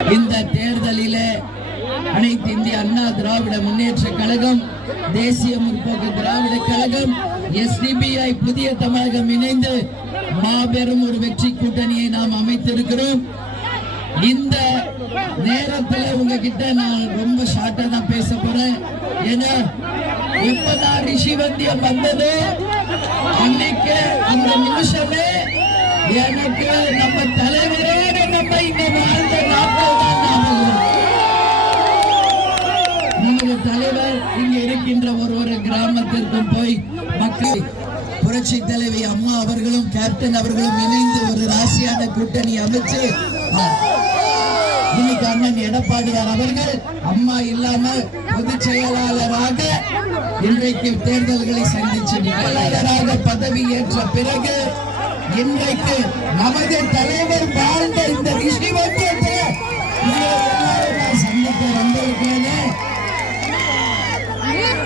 இந்த தேர்தலிலே அனைத்து இந்திய அண்ணா திராவிட முன்னேற்ற கழகம் தேசிய முற்போக்கு திராவிட கழகம் எஸ்டிபிஐ புதிய தமிழகம் இணைந்து மாபெரும் ஒரு வெற்றி கூட்டணியை நாம் அமைத்திருக்கிறோம். இந்த நேரத்துல உங்ககிட்ட நான் ரொம்ப ஷார்ட்டா தான் பேச போறேன். ஏன்னா எப்பதான் ரிஷி வந்தியம் வந்தது. அன்னைக்கு அந்த நிமிஷமே எனக்கு இருக்கின்ற ஒரு ஒரு கிராமத்திற்கும் போய் மக்கள் புரட்சி தலைவி அம்மா அவர்களும் கேப்டன் அவர்களும் இணைந்து ஒரு ராசியான கூட்டணி அமைச்சு இன்னைக்கு அண்ணன் எடப்பாடியார் அவர்கள் அம்மா இல்லாம பொதுச் செயலாளராக இன்றைக்கு தேர்தல்களை சந்திச்சு நிகழ்ச்சியாளராக பதவி ஏற்ற பிறகு இன்றைக்கு நமது தலைவர் வாழ்ந்த இந்த ரிஷிவத்தியத்தை சந்திக்க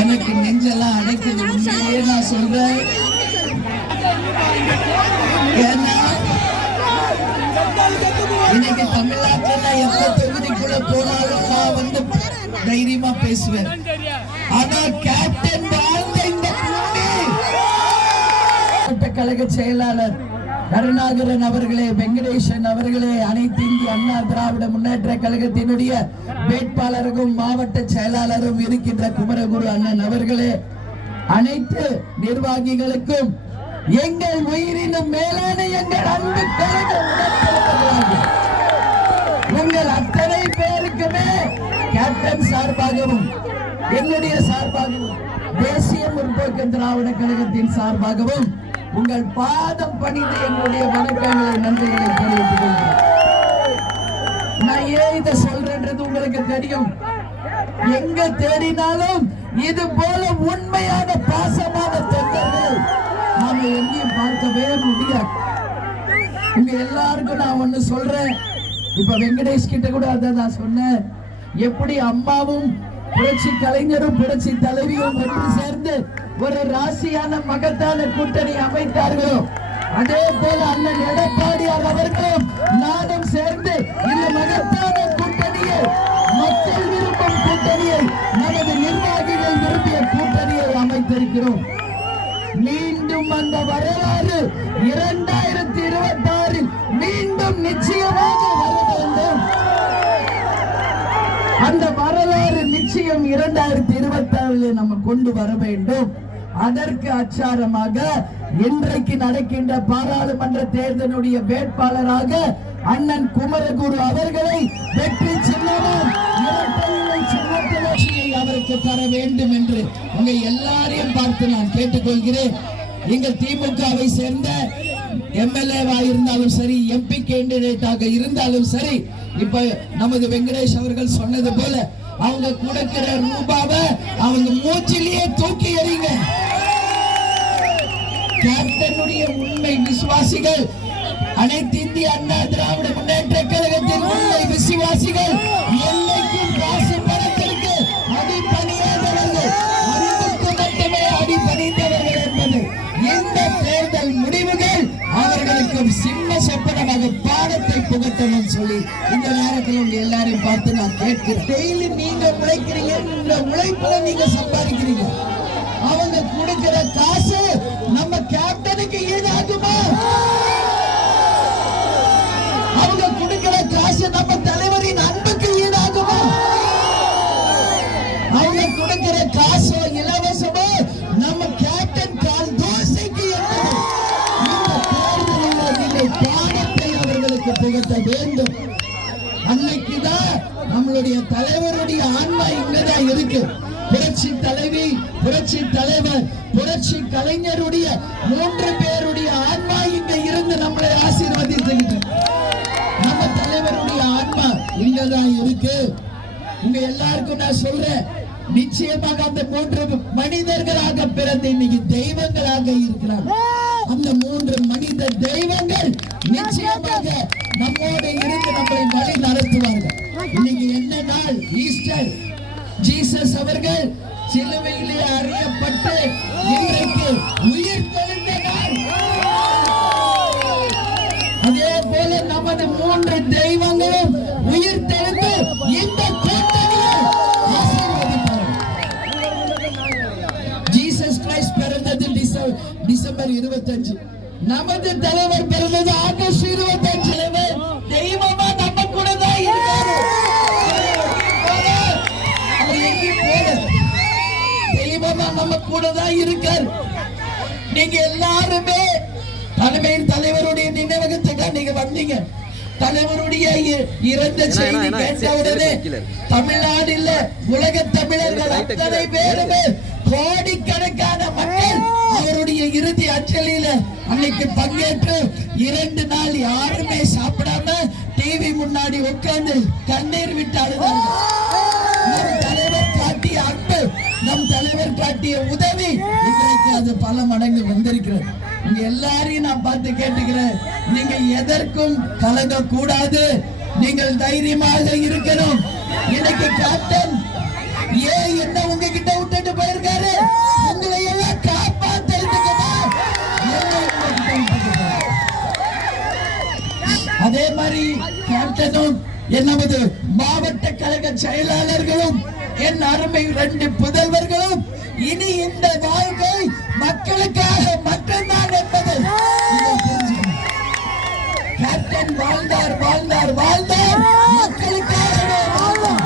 எனக்கு நெஞ்செல்லாம் அடைக்குது. உண்மையே நான் சொல்றேன். ஏன்னா இன்னைக்கு தமிழ்நாட்டுல எந்த தொகுதிக்குள்ள போனாலும் நான் வந்து தைரியமா பேசுவேன். ஆனா கேப்டன் வாழ்ந்த இந்த கழக செயலாளர் கருணாகரன் அவர்களே வெங்கடேசன் அவர்களே அனைத்து இந்திய அண்ணா திராவிட முன்னேற்ற கழகத்தினுடைய வேட்பாளருக்கும் மாவட்ட செயலாளரும் இருக்கின்ற குமரகுரு அண்ணன் அவர்களே அனைத்து நிர்வாகிகளுக்கும் எங்கள் உயிரினும் மேலான எங்கள் அன்பு கழக உங்கள் அத்தனை பேருக்குமே கேப்டன் சார்பாகவும் என்னுடைய சார்பாகவும் தேசிய முற்போக்கு திராவிட கழகத்தின் சார்பாகவும் உங்கள் பாதம் பணிந்து என்னுடைய வணக்கங்களை நன்றிகளை தெரிவித்துக் கொள்கிறேன் நான் ஏன் இதை சொல்றேன்றது உங்களுக்கு தெரியும். எங்க தேடினாலும் இது போல உண்மையான பாசமான தொண்டர்கள் நாம எங்கேயும் பார்க்கவே முடியாது. உங்க எல்லாருக்கும் நான் ஒண்ணு சொல்றேன். இப்ப வெங்கடேஷ் கிட்ட கூட அதை நான் சொன்னேன். எப்படி அம்மாவும் புரட்சி கலைஞரும் புரட்சி தலைவியும் ஒன்று சேர்ந்து ஒரு ராசியான மகத்தான கூட்டணி அமைத்தார்களோ? அதே போல அண்ணன் எடப்பாடியார் அவர்களும் நானும் சேர்ந்து இந்த மகத்தான கூட்டணியை மக்கள் விரும்பும் கூட்டணியை நமது நிர்வாகிகள் விரும்பிய கூட்டணியை அமைத்திருக்கிறோம். மீண்டும் அந்த வரலாறு இரண்டாயிரத்தி இருபத்தி ஆறில் மீண்டும் நிச்சயமாக வர வேண்டும் அந்த வரலாறு நிச்சயம் இரண்டாயிரத்தி இருபத்தி ஆறுல நம்ம கொண்டு வர வேண்டும். அதற்கு அச்சாரமாக இன்றைக்கு நடக்கின்ற பாராளுமன்ற தேர்தலுடைய வேட்பாளராக அண்ணன் குமரகுரு அவர்களை வெற்றி சின்னமும் அவருக்கு தர வேண்டும் என்று உங்க எல்லாரையும் பார்த்து நான் கேட்டுக்கொள்கிறேன். எங்க திமுகவை சேர்ந்த எம்எல்ஏவா இருந்தாலும் சரி எம்பி கேண்டிடேட்டாக இருந்தாலும் சரி இப்ப நமது வெங்கடேஷ் அவர்கள் சொன்னது போல அவங்க கொடுக்கிற ரூபாவை அவங்க மூச்சிலேயே தூக்கி எறிங்க. கேப்டனுடைய உண்மை விசுவாசிகள் அனைத்து இந்திய அண்ணா திராவிட முன்னேற்ற கழகத்தின் உண்மை விசுவாசிகள் புகட்டணும் சொல்லி இந்த நேரத்தில் உங்க எல்லாரையும் பார்த்து நான் கேட்கிறேன். டெய்லி நீங்க உழைக்கிறீங்க இந்த உழைப்புல நீங்க சம்பாதிக்கிறீங்க. அவங்க கொடுக்கிற காசு நம்மளுடைய தலைவருடைய ஆன்மா இங்கதான் இருக்கு. புரட்சி தலைவி புரட்சி தலைவர் புரட்சி கலைஞருடைய மூன்று பேருடைய ஆன்மா இங்க இருந்து நம்மளை ஆசீர்வதித்துக்கிட்டு நம்ம தலைவருடைய ஆன்மா இங்கதான் இருக்கு. உங்க எல்லாருக்கும் நான் சொல்றேன் நிச்சயமாக அந்த மூன்று மனிதர்களாக பிறந்து இன்னைக்கு தெய்வங்களாக இருக்கிறாங்க. அந்த மூன்று மனித தெய்வங்கள் நிச்சயமாக நம்மோடு இருந்து நம்மளை வழி ஆனால் ஈஸ்டர் ஜீசஸ் அவர்கள் சிலுவையிலே அறியப்பட்டு இன்றைக்கு உயிர் தெழுந்த நாள் அதே போல நமது மூன்று தெய்வங்களும் உயிர் தெழுந்து இந்த ஜீசஸ் கிரைஸ்ட் பிறந்தது டிசம்பர் இருபத்தஞ்சு. நமது தலைவர் பிறந்தது ஆகஸ்ட் இருபத்தஞ்சு கூட தான் இருக்காரு நீங்க எல்லாருமே தலைமையின் தலைவருடைய நினைவகத்துக்கு நீங்க வந்தீங்க. தலைவருடைய இறந்த செய்தி என்ன, கேட்ட சரி, உடனே சரி, கீழே. தமிழ்நாடு இல்ல உலக தமிழர்கள் அத்தனை. பேருமே கோடிக்கணக்கான மக்கள் அவருடைய இறுதி அஞ்சலியில அன்னைக்கு பங்கேற்று இரண்டு நாள் யாருமே சாப்பிடாம டிவி முன்னாடி உட்கார்ந்து கண்ணீர் விட்டு அழுதாங்க. காட்டிய உதவி இன்றைக்கு அது பல மடங்கு வந்திருக்கிறது. உங்க எல்லாரையும் நான் பார்த்து கேட்டுக்கிறேன். நீங்க எதற்கும் கலங்க கூடாது நீங்கள் தைரியமாக இருக்கணும். இன்னைக்கு கேப்டன் ஏன் என்ன உங்ககிட்ட விட்டுட்டு போயிருக்காரு? உங்களை எல்லாம் அதே மாதிரி கேப்டனும் என்னவது மாவட்ட கழக செயலாளர்களும் என் அருமை ரெண்டு புதல்வர்களும் இனி இந்த வாழ்க்கை மக்களுக்காக மட்டும்தான் என்பது. கேப்டன் வாழ்ந்தார் வாழ்ந்தார் வாழ்ந்தார். மக்களுக்காகவே வாழ்ந்தார்.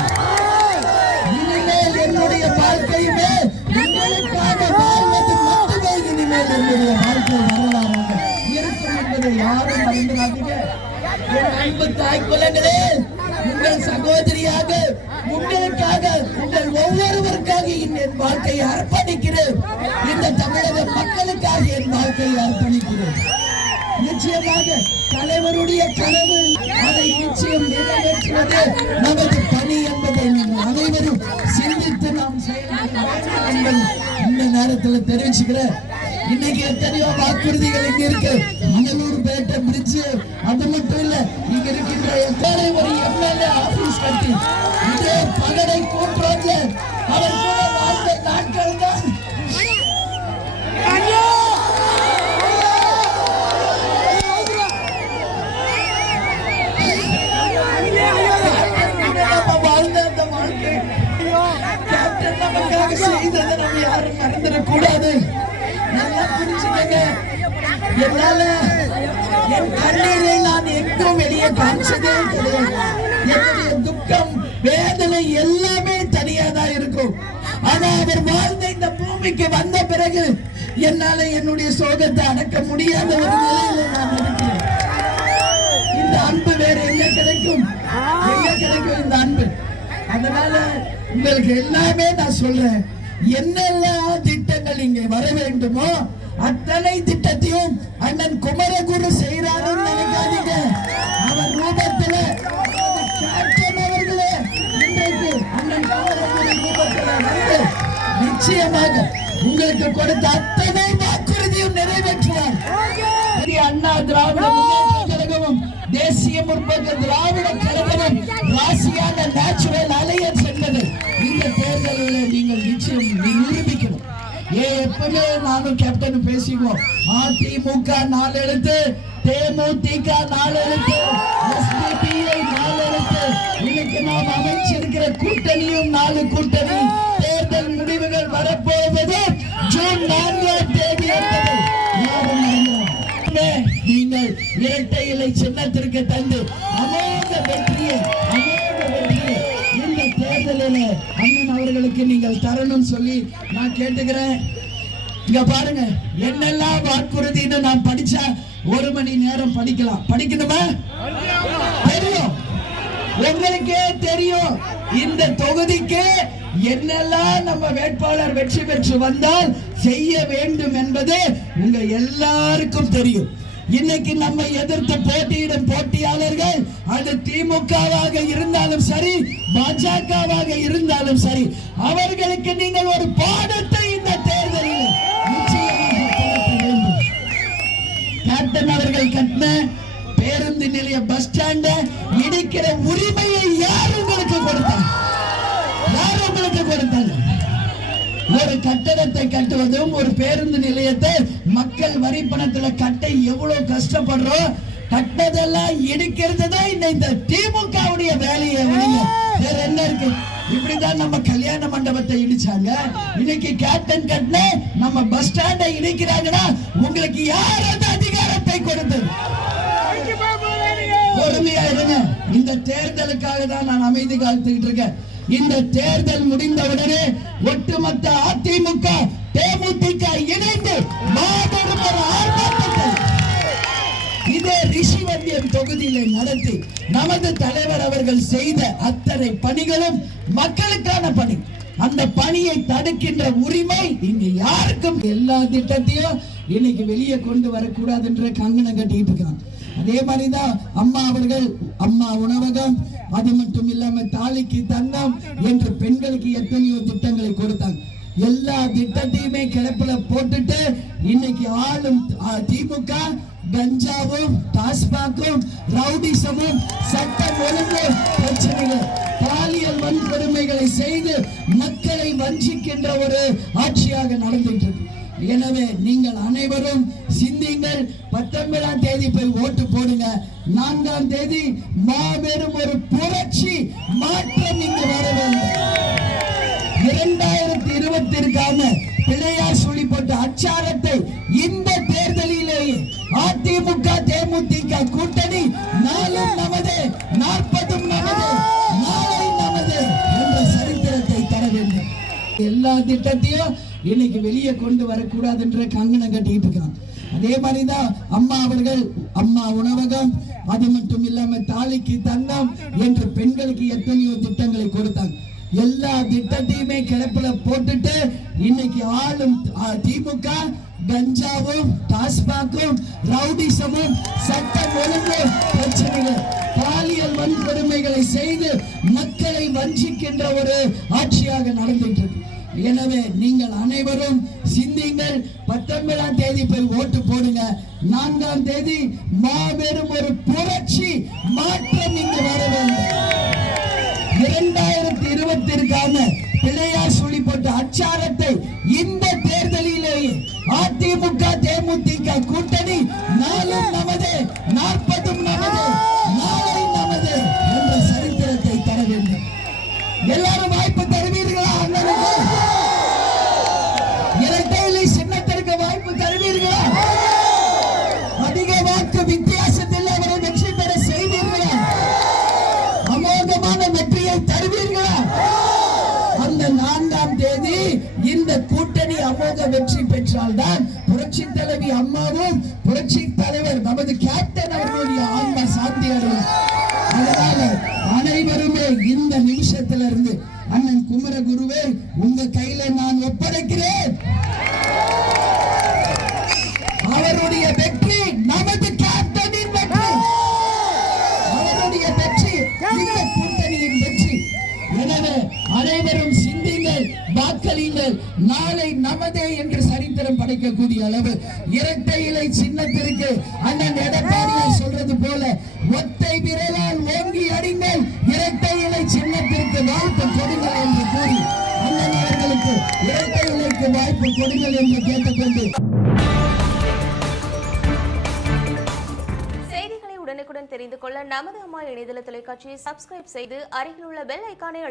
இனிமேல் என்னுடைய வாழ்க்கையுமே உங்களுக்காக வாழ்வது மட்டுமே இனிமேல் என்னுடைய வாழ்க்கை வரலாறாக இருக்கும் என்பதை யாரும் மறந்துடாதீங்க என் அன்பு தாய் குலங்களே உங்கள் சகோதரியாக உங்களுக்காக என் வாழ்க்கையை அர்ப்பணிக்கிறேன். இந்த தமிழக மக்களுக்காக என் வாழ்க்கையை அர்ப்பணிக்கிறேன். நிச்சயமாக தலைவருடைய கனவு அதை நிச்சயம் நிறைவேற்றுவது நமது பணி என்பதை நீங்கள் அனைவரும் சிந்தித்து நாம் செயல்பட இந்த நேரத்தில் தெரிவிச்சுக்கிறேன். இன்னைக்கு எத்தனையோ வாக்குறுதிகள் இங்க இருக்கு. மணலூர் பேட்டை பிரிட்ஜ் அது மட்டும் இல்ல இங்க இருக்கின்ற எத்தனை ஒரு எம்எல்ஏ ஆபீஸ் கட்டி இதே பகடை கூட்டுறாங்க அவர் என்னால என் கண்ணீரை நான் எங்கும் வெளியே காமிச்சதே கிடையாது. என்னுடைய துக்கம் வேதனை எல்லாமே தனியா தான் இருக்கும். ஆனா அவர் வாழ்ந்த இந்த பூமிக்கு வந்த பிறகு என்னால என்னுடைய சோகத்தை அடக்க முடியாத ஒரு நிலையில நான் இருக்கிறேன். இந்த அன்பு வேற எங்க கிடைக்கும்? எங்க கிடைக்கும் இந்த அன்பு? அதனால உங்களுக்கு எல்லாமே நான் சொல்றேன். என்னெல்லாம் திட்டங்கள் இங்கே வர வேண்டுமோ அத்தனை திட்டத்தையும் அண்ணன் குமரகுரு செய்யறாருன்னு நினைக்காதீங்க. அவர் ரூபத்துல கேப்டன் அவர்களே. இன்றைக்கு அண்ணன் குமரகுரு ரூபத்துல வந்து நிச்சயமாக உங்களுக்கு கொடுத்த அத்தனை வாக்குறுதியும் நிறைவேற்றுவார் அண்ணா திராவிட முன்னேற்ற கழகமும் தேசிய முற்போக்கு திராவிட கழகமும் ராசியான நேச்சுரல் அலையன்ஸ் என்பது உடனே நானும் கேப்டன் பேசிக்குவோம். அதிமுக நாலு எழுத்து தேமுதிக நாலு எழுத்து எஸ்டிபிஐ நாலு எழுத்து இன்னைக்கு நாம் அமைச்சிருக்கிற கூட்டணியும் நாலு கூட்டணி. தேர்தல் முடிவுகள் வரப்போவது ஜூன் நான்காம் தேதி என்பது. நீங்கள் இரட்டை இலை சின்னத்திற்கு தந்து அமோக வெற்றியை அமோக வெற்றியை இந்த தேர்தலில் அண்ணன் அவர்களுக்கு நீங்கள் தரணும் சொல்லி நான் கேட்டுக்கிறேன். இங்க பாருங்க என்னெல்லாம் வாக்குறுதின்னு நான் படிச்சா ஒரு மணி நேரம் படிக்கலாம். படிக்கணுமா தெரியும். உங்களுக்கே தெரியும். இந்த தொகுதிக்கு என்னெல்லாம் நம்ம வேட்பாளர் வெற்றி பெற்று வந்தால் செய்ய வேண்டும் என்பது உங்க எல்லாருக்கும் தெரியும். இன்னைக்கு நம்ம எதிர்த்து போட்டியிடும் போட்டியாளர்கள் அது திமுகவாக இருந்தாலும் சரி பாஜகவாக இருந்தாலும் சரி அவர்களுக்கு நீங்கள் ஒரு பாடத்தை கேப்டன் அவர்கள் கட்டின பேருந்து நிலைய பஸ் ஸ்டாண்ட இடிக்கிற உரிமையை யார் உங்களுக்கு கொடுத்தாங்க யார் உங்களுக்கு கொடுத்தாங்க ஒரு கட்டடத்தை கட்டுவதும் ஒரு பேருந்து நிலையத்தை மக்கள் வரி பணத்துல கட்ட எவ்வளவு கஷ்டப்படுறோம்? கட்டதெல்லாம் இடிக்கிறது தான் இந்த இந்த திமுகவுடைய வேலையை வேற என்ன இருக்கு? இப்படிதான் நம்ம கல்யாண மண்டபத்தை இடிச்சாங்க. இன்னைக்கு கேப்டன் கட்டின நம்ம பஸ் ஸ்டாண்டை இடிக்கிறாங்கன்னா உங்களுக்கு யார் அந்த வாய்ப்பை கொடுத்தது பொறுமையா இருங்க. இந்த தேர்தலுக்காக தான் நான் அமைதி காத்துக்கிட்டு இருக்கேன். இந்த தேர்தல் முடிந்தவுடனே ஒட்டுமொத்த அதிமுக தேமுதிக இணைந்து மாபெரும் ஆர்ப்பாட்டத்தை இதே ரிஷிவந்தியம் தொகுதியிலே நடத்தி நமது தலைவர் அவர்கள் செய்த அத்தனை பணிகளும் மக்களுக்கான பணி. அந்த பணியை தடுக்கின்ற உரிமை இங்கு யாருக்கும் எல்லா திட்டத்தையும் இன்னைக்கு வெளியே கொண்டு வரக்கூடாதுன்ற கங்கணம் கட்டிட்டு இருக்கிறான் அதே மாதிரிதான் அம்மா அவர்கள் அம்மா உணவகம் அது மட்டும் இல்லாம தாலிக்கு தங்கம் என்று பெண்களுக்கு எத்தனையோ திட்டங்களை கொடுத்தாங்க. எல்லா திட்டத்தையுமே கிளப்புல போட்டுட்டு இன்னைக்கு ஆளும் திமுக கஞ்சாவும் டாஸ்மாகும் ரவுடிசமும் சட்டம் ஒழுங்கு பிரச்சனைகள் பாலியல் வன்கொடுமைகளை செய்து மக்களை வஞ்சிக்கின்ற ஒரு ஆட்சியாக நடந்துட்டு இருக்கு. எனவே நீங்கள் அனைவரும் சிந்திங்கள் பத்தொன்பதாம் தேதி போய் ஓட்டு போடுங்க. நான்காம் தேதி மாபெரும் ஒரு புரட்சி மாற்றம் இங்கு வர வேண்டும். இரண்டாயிரத்தி இருபத்திற்கான பிள்ளையார் சொல்லி போட்ட அச்சாரத்தை இந்த தேர்தலிலேயே அதிமுக தேமுதிக கூட்டணி நாளும் நமது நாற்பதும் நமது நாளை நமது என்ற சரித்திரத்தை தர வேண்டும். எல்லா திட்டத்தையும் இன்னைக்கு வெளியே கொண்டு வரக்கூடாதுன்ற கங்கணம் கட்டிட்டு இருக்கான் அதே மாதிரிதான் அம்மா அவர்கள் அம்மா உணவகம் அது மட்டும் இல்லாம தாலிக்கு தங்கம் என்று பெண்களுக்கு எத்தனையோ திட்டங்களை கொடுத்தாங்க. எல்லா திட்டத்தையுமே கிளப்புல போட்டுட்டு இன்னைக்கு ஆளும் திமுக கஞ்சாவும் டாஸ்பாக்கும் ரவுடிசமும் சட்டம் ஒழுங்கு பிரச்சனைகள் பாலியல் வன்கொடுமைகளை செய்து மக்களை வஞ்சிக்கின்ற ஒரு ஆட்சியாக நடந்துட்டு எனவே நீங்கள் அனைவரும் சிந்திங்கள் பத்தொன்பதாம் தேதி போய் ஓட்டு போடுங்க. நான்காம் தேதி மாபெரும் ஒரு புரட்சி மாற்றம் இங்கு வர வேண்டும். இரண்டாயிரத்தி இருபத்திற்கான பிள்ளையார் சொல்லி போட்ட அச்சாரத்தை இந்த தேர்தலிலேயே அதிமுக தேமுதிக கூட்டணி நாளும் நமது. நாற்பது என்று சரித்திரம் படைக்கக்கூடிய அளவு இரட்டை இலை சின்னத்திற்கு அண்ணன் எடப்பாடியார் சொல்றது போல ஒத்தை விரலால் ஓங்கி அடிங்கள் இரட்டை இலை சின்னத்திற்கு வாய்ப்பு கொடுங்கள் என்று கூறி அண்ணன் அவர்களுக்கு இரட்டை இலைக்கு வாய்ப்பு கொடுங்கள் என்று கேட்டுக்கொண்டு. உடனுக்குடன் தெரிந்து கொள்ள நமது அம்மா இணையதள தொலைக்காட்சியை சப்ஸ்கிரைப் செய்து அருகில் உள்ள பெல் ஐக்கானை